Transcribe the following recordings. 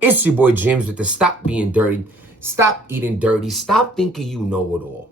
It's your boy James with the Stop Being Dirty, Stop Eating Dirty, Stop Thinking You Know It All.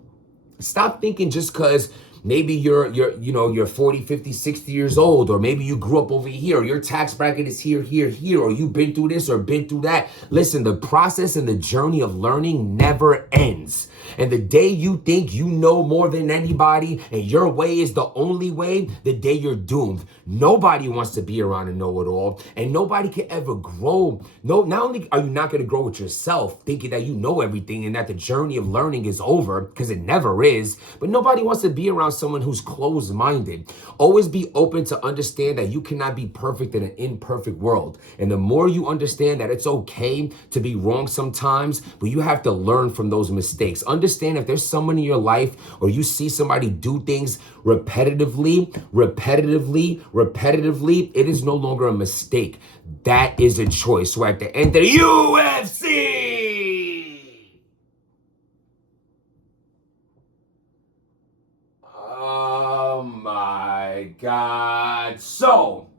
Stop thinking just because maybe you're 40, 50, 60 years old, or maybe you grew up over here, or your tax bracket is here, here, here, or you've been through this or been through that. Listen, the process and the journey of learning never ends. And the day you think you know more than anybody and your way is the only way, the day you're doomed. Nobody wants to be around and know it all, and nobody can ever grow. No, not only are you not going to grow with yourself, thinking that you know everything and that the journey of learning is over, because it never is, but nobody wants to be around someone who's closed-minded. Always be open to understand that you cannot be perfect in an imperfect world. And the more you understand that it's okay to be wrong sometimes, but you have to learn from those mistakes. Understand if there's someone in your life or you see somebody do things repetitively, it is no longer a mistake. That is a choice. So at the end of the UFC, oh my God. So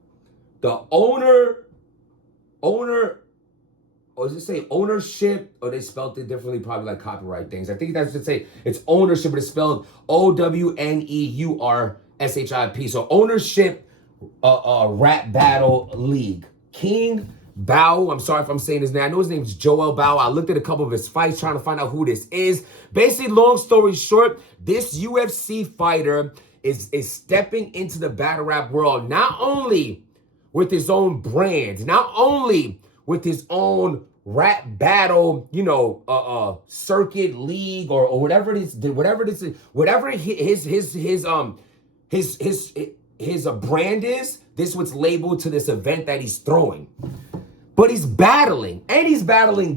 the owner, or does it say ownership? Or they spelled it differently, probably like copyright things. I think that's to say it's ownership, but it's spelled OWNEURSHIP. So ownership, rap battle league. King Bao, I'm sorry if I'm saying his name. I know his name is Joel Bao. I looked at a couple of his fights trying to find out who this is. Basically, long story short, this UFC fighter is stepping into the battle rap world, not only with his own brand, not only with his own rap battle, circuit league or whatever it is, whatever his brand is. This what's labeled to this event that he's throwing. But he's battling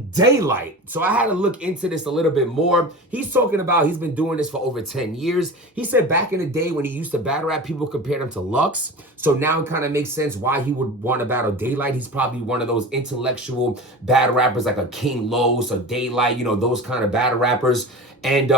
daylight. So I had to look into this a little bit more. He's talking about he's been doing this for over 10 years. He said back in the day when he used to battle rap, people compared him to Lux. So now it kind of makes sense why he would want to battle Daylight. He's probably one of those intellectual battle rappers like a King Los or Daylight, those kind of battle rappers. And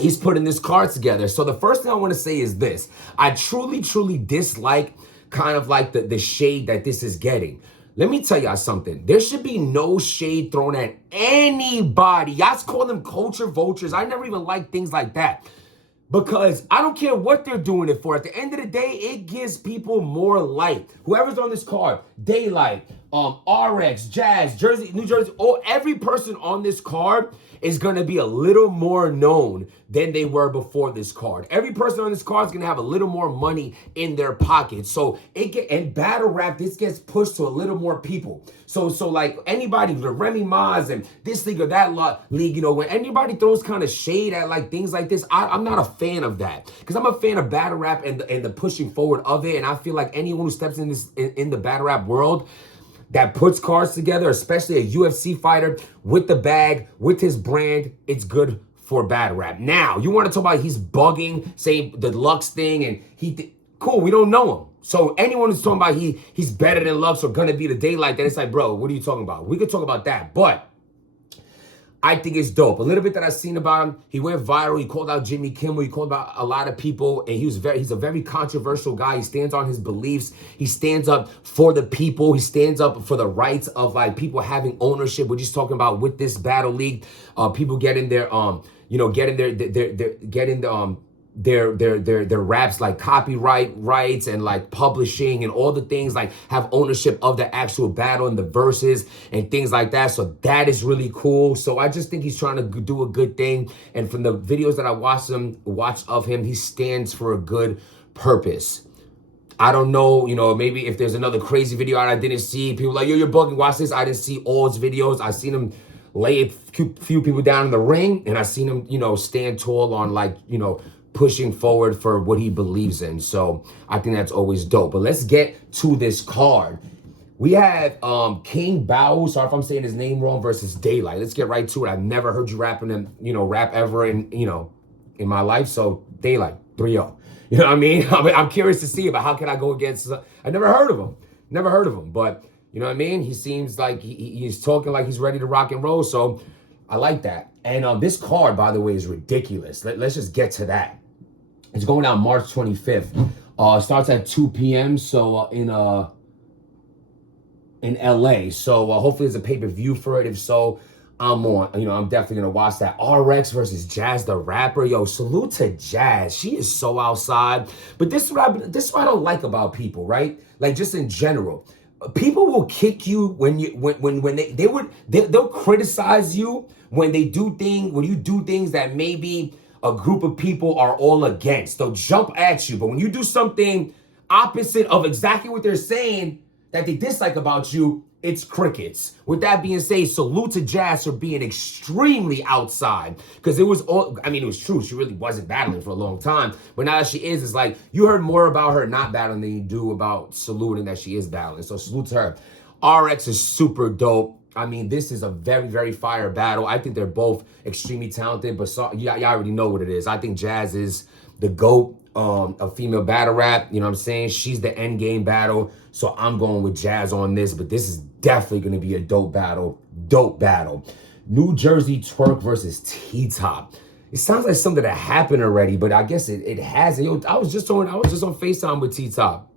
he's putting this card together. So the first thing I want to say is this. I truly dislike kind of like the shade that this is getting. Let me tell y'all something. There should be no shade thrown at anybody. Y'all call them culture vultures. I never even like things like that. Because I don't care what they're doing it for. At the end of the day, it gives people more light. Whoever's on this card, Daylight, RX, Jazz, Jersey, New Jersey, every person on this card is going to be a little more known than they were before this card. Every person on this card is going to have a little more money in their pocket. So and battle rap, this gets pushed to a little more people. So like anybody, the Remy Maz and this league or that league, when anybody throws kind of shade at like things like this, I'm not a fan of that, because I'm a fan of battle rap and the pushing forward of it. And I feel like anyone who steps in this in the battle rap world that puts cards together, especially a UFC fighter with the bag, with his brand, it's good for battle rap. Now, you want to talk about he's bugging, say the Lux thing, and cool, we don't know him. So anyone who's talking about he's better than Lux or gonna be the Daylight, then it's like, bro, what are you talking about? We could talk about that, but I think it's dope. A little bit that I've seen about him, he went viral. He called out Jimmy Kimmel. He called out a lot of people, and he's a very controversial guy. He stands on his beliefs. He stands up for the people. He stands up for the rights of like people having ownership. We're just talking about with this battle league, people getting their their raps like copyright rights and like publishing and all the things, like have ownership of the actual battle and the verses and things like that. So that is really cool. So I just think he's trying to do a good thing. And from the videos that I watched of him, he stands for a good purpose. I don't know, maybe if there's another crazy video I didn't see, people like, yo, you're bugging, watch this. I didn't see all his videos. I seen him lay a few people down in the ring, and I seen him, stand tall on like, pushing forward for what he believes in. So I think that's always dope. But let's get to this card. We have King Bao, sorry if I'm saying his name wrong, versus Daylight. Let's get right to it. I've never heard you rapping him, rap ever in my life. So Daylight, 3-0. You know what I mean? I'm curious to see, but how can I go against, I never heard of him. But you know what I mean? He seems like he's talking like he's ready to rock and roll. So I like that. And this card, by the way, is ridiculous. Let's just get to that. It's going out March 25th. Starts at 2 p.m. So in LA. So hopefully there's a pay-per-view for it. If so, I'm on. I'm definitely gonna watch that. RX versus Jazz the Rapper. Yo, salute to Jazz. She is so outside. But this is what I don't like about people, right? Like just in general. People will kick you when they'll criticize you when you do things that maybe a group of people are all against. They'll jump at you. But when you do something opposite of exactly what they're saying that they dislike about you, it's crickets. With that being said, salute to Jazz for being extremely outside. Because it was true. She really wasn't battling for a long time. But now that she is, it's like you heard more about her not battling than you do about saluting that she is battling. So salute to her. RX is super dope. This is a very, very fire battle. I think they're both extremely talented, but y'all already know what it is. I think Jazz is the GOAT of female battle rap. You know what I'm saying? She's the end game battle. So I'm going with Jazz on this, but this is definitely going to be a dope battle. Dope battle. New Jersey Twerk versus T-Top. It sounds like something that happened already, but I guess it hasn't. Yo, I was just on FaceTime with T-Top.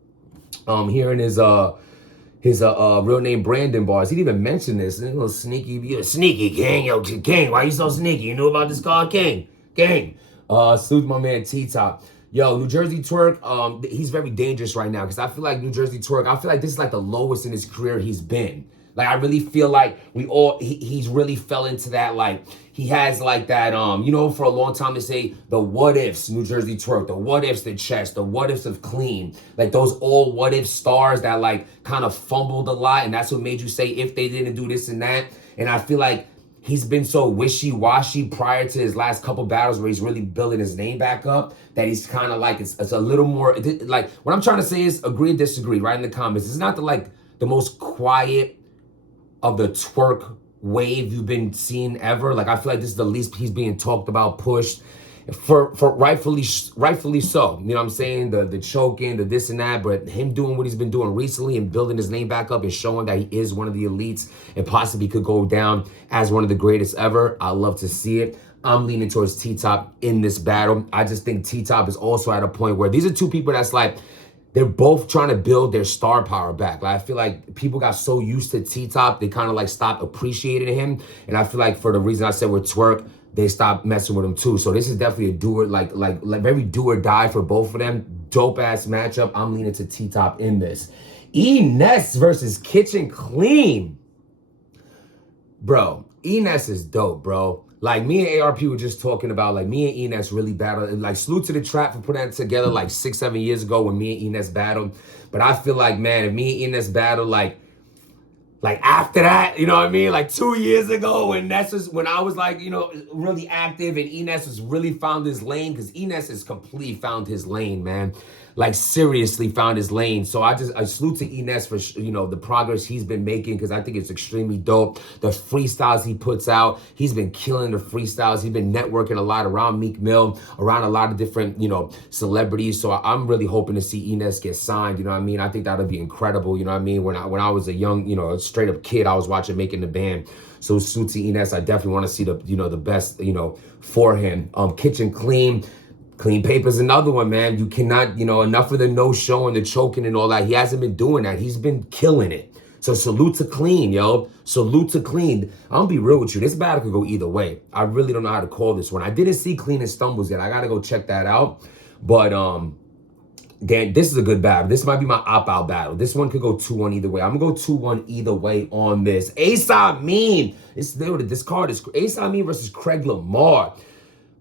Hearing his real name Brandon bars. He didn't even mention this. A little sneaky, you're sneaky, gang. Yo, gang, why you so sneaky? You knew about this card, gang? Gang. Salute my man T-Top. Yo, New Jersey Twerk, he's very dangerous right now because I feel like New Jersey Twerk, I feel like this is like the lowest in his career he's been. Like, I really feel like he's really fell into that, like, he has like that, for a long time they say the what ifs, New Jersey Twerk, the what ifs, the chest, the what ifs of clean. Like those all what if stars that like kind of fumbled a lot. And that's what made you say if they didn't do this and that. And I feel like he's been so wishy-washy prior to his last couple battles where he's really building his name back up that he's kind of like, it's a little more, like, what I'm trying to say is agree or disagree, right in the comments. It's not the most quiet of the twerk wave you've been seeing ever. Like, I feel like this is the least he's being talked about, pushed for rightfully so. You know what I'm saying? The choking, the this and that, but him doing what he's been doing recently and building his name back up and showing that he is one of the elites and possibly could go down as one of the greatest ever. I love to see it. I'm leaning towards T-Top in this battle. I just think T-Top is also at a point where these are two people that's like, they're both trying to build their star power back. Like, I feel like people got so used to T-Top, they kind of like stopped appreciating him. And I feel like for the reason I said with Twerk, they stopped messing with him too. So this is definitely a do or like very do or die for both of them. Dope ass matchup. I'm leaning to T-Top in this. E-Ness versus Kitchen Clean. Bro, E-Ness is dope, bro. Like, me and ARP were just talking about, like, me and E-Ness really battled. And, like, salute to the Trap for putting that together, like, 6-7 years ago when me and E-Ness battled. But I feel like, man, if me and E-Ness battled, like after that, you know what I mean? Like 2 years ago when I was like, really active and E-Ness has really found his lane, because E-Ness has completely found his lane, man. Like, seriously found his lane. So I salute to E-Ness for, the progress he's been making, because I think it's extremely dope. The freestyles he puts out, he's been killing the freestyles. He's been networking a lot around Meek Mill, around a lot of different, celebrities. So I'm really hoping to see E-Ness get signed, you know what I mean? I think that would be incredible, you know what I mean? When I was a young, straight up kid, I was watching Making the Band. So salute to E-Ness. I definitely want to see the, the best, for him. Kitchen Clean. Clean Paper's another one, man. You cannot, enough of the no-show and the choking and all that. He hasn't been doing that. He's been killing it. So salute to Clean, yo. Salute to Clean. I'm gonna be real with you. This battle could go either way. I really don't know how to call this one. I didn't see Clean and Stumbles yet. I gotta go check that out. But Dan, this is a good battle. This might be my opt-out battle. This one could go 2-1 either way. I'm gonna go 2-1 either way on this. Ace Amin. This card is Ace Amin versus Craig Lamar.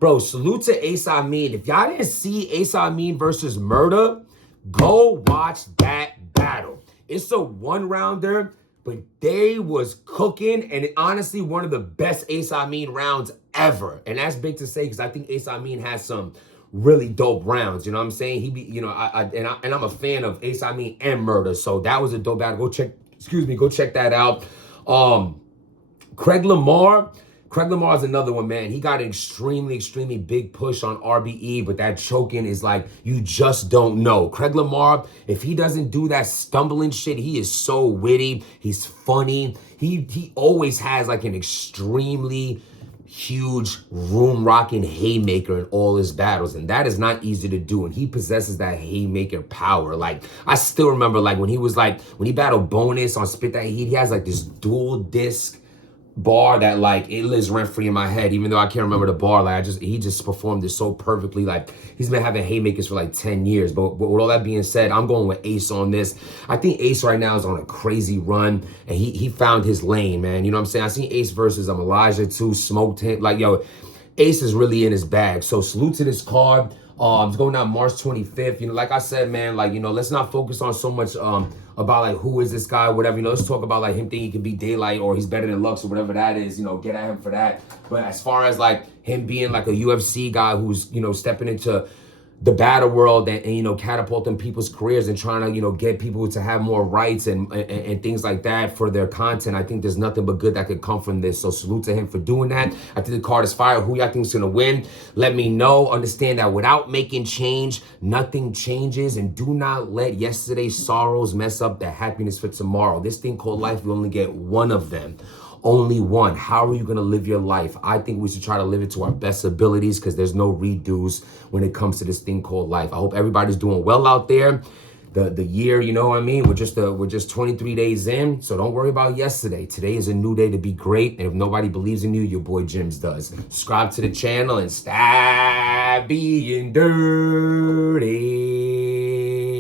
Bro, salute to Ace Amin. If y'all didn't see Ace Amin versus Murder, go watch that battle. It's a one-rounder, but they was cooking, and honestly, one of the best Ace Amin rounds ever. And that's big to say, because I think Ace Amin has some really dope rounds. You know what I'm saying? He be, I'm a fan of Ace Amin and Murder. So that was a dope battle. Go check that out. Craig Lamar is another one, man. He got an extremely, extremely big push on RBE, but that choking is like, you just don't know. Craig Lamar, if he doesn't do that stumbling shit, he is so witty. He's funny. He always has like an extremely huge room-rocking haymaker in all his battles, and that is not easy to do, and he possesses that haymaker power. Like, I still remember, like, when he battled Bonus on Spit That Heat, he has, like, this dual disc bar that, like, it lives rent-free in my head, even though I can't remember the bar. Like, he just performed it so perfectly. Like, he's been having haymakers for like 10 years. But with all that being said, I'm going with Ace on this. I think Ace right now is on a crazy run, and he found his lane, man. You know what I'm saying? I seen Ace versus Elijah too, smoked him. Like, yo, Ace is really in his bag. So salute to this card. It's going down March 25th. You know, like I said, man, like, you know, let's not focus on so much about like who is this guy, whatever. You know, let's talk about like him thinking he could be Daylight or he's better than Lux or whatever that is. You know, get at him for that. But as far as like him being like a UFC guy who's, you know, stepping into the battle world and, you know, catapulting people's careers and trying to, you know, get people to have more rights and things like that for their content, I think there's nothing but good that could come from this. So salute to him for doing that. I think the card is fire. Who y'all think is going to win? Let me know. Understand that without making change, nothing changes. And do not let yesterday's sorrows mess up the happiness for tomorrow. This thing called life, we only get one of them. Only one. How are you going to live your life? I think we should try to live it to our best abilities because there's no redos when it comes to this thing called life. I hope everybody's doing well out there. The year, you know what I mean? We're just 23 days in, so don't worry about yesterday. Today is a new day to be great, and if nobody believes in you, your boy Jims does. Subscribe to the channel and stop being dirty.